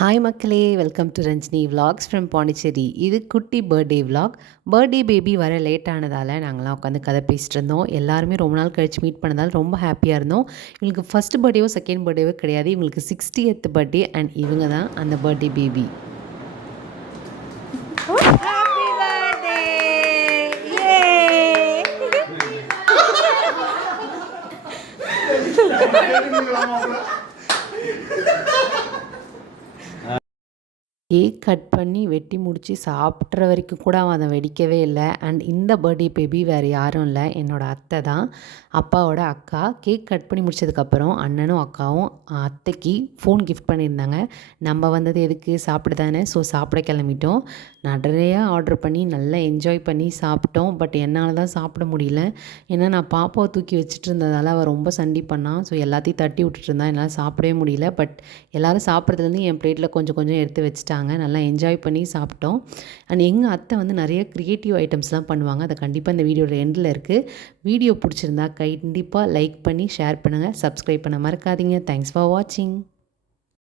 Hi மக்களே, welcome to Ranjini vlogs from Pondicherry. இது குட்டி பர்த்டே விலாக். பர்த்டே பேபி வர லேட் ஆனதால் நாங்கள்லாம் உட்காந்து கதை பேசிகிட்டு இருந்தோம். எல்லாருமே ரொம்ப நாள் கழித்து மீட் பண்ணதால் ரொம்ப ஹாப்பியாக இருந்தோம். இவங்களுக்கு ஃபஸ்ட் பர்த்டேவோ செகண்ட் பர்த்டேவோ கிடையாது, இவங்களுக்கு 60th பர்த்டே அண்ட் இவங்க தான் அந்த பர்த்டே பேபி. கேக் கட் பண்ணி வெட்டி முடித்து சாப்பிட்ற வரைக்கும் கூட அவன் அதை வெடிக்கவே இல்லை. அண்ட் இந்த பர்த்டே பேபி வேறு யாரும் இல்லை, என்னோடய அத்தை தான், அப்பாவோட அக்கா. கேக் கட் பண்ணி முடிச்சதுக்கப்புறம் அண்ணனும் அக்காவும் அத்தைக்கு ஃபோன் கிஃப்ட் பண்ணியிருந்தாங்க. நம்ம வந்தது எதுக்கு, சாப்பிட தானே. ஸோ சாப்பிட கிளம்பிட்டோம். நிறையா ஆர்டர் பண்ணி நல்லா என்ஜாய் பண்ணி சாப்பிட்டோம். பட் என்னால் தான் சாப்பிட முடியல. ஏன்னா நான் பாப்பாவை தூக்கி வச்சுட்டு இருந்ததால் அவள் ரொம்ப சண்டி பண்ணான். ஸோ எல்லாத்தையும் தட்டி விட்டுட்டு இருந்தான். என்னால் சாப்பிடவே முடியல. பட் எல்லோரும் சாப்பிட்றதுலேருந்து என் பிளேட்டில் கொஞ்சம் கொஞ்சம் எடுத்து வச்சுட்டாங்க. நல்லா என்ஜாய் பண்ணி சாப்பிட்டோம். அண்ட் எங்கள் அத்தை வந்து நிறைய க்ரியேட்டிவ் ஐட்டம்ஸ்லாம் பண்ணுவாங்க. அது கண்டிப்பாக இந்த வீடியோட எண்டில் இருக்குது. வீடியோ பிடிச்சிருந்தா கண்டிப்பாக லைக் பண்ணி ஷேர் பண்ணுங்கள், சப்ஸ்கிரைப் பண்ண மறக்காதீங்க. தேங்க்ஸ் ஃபார் வாட்சிங்.